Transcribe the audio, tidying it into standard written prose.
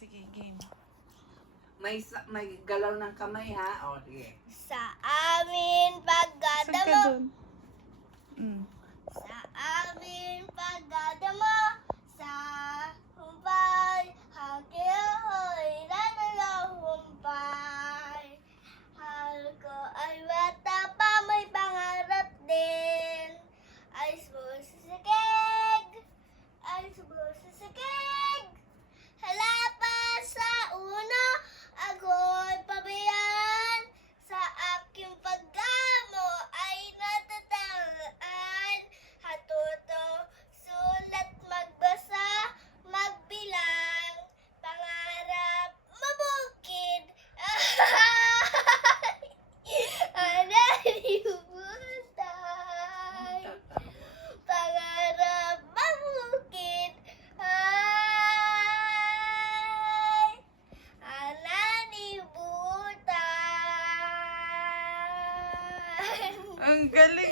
Sige, game. May galaw ng kamay ha. O, sige. Sa amin Saan ka pagdadamo. dun? Sa amin pagdadamo. Sa humpay. Hakihoy. Lalalang humpay. Hal ko ay bata pa. May pangarap din. Ay sumusisakig. Ay sumusisakig. Hala pa sa uno. Ako'y pabayaan. Sa aking pagdamo ay natataan. Hatuto, sulat, magbasa, magbilang. Pangarap, mabukid. Anay butay. Pangarap, mabukid. Ay, anani butay. Ang galing.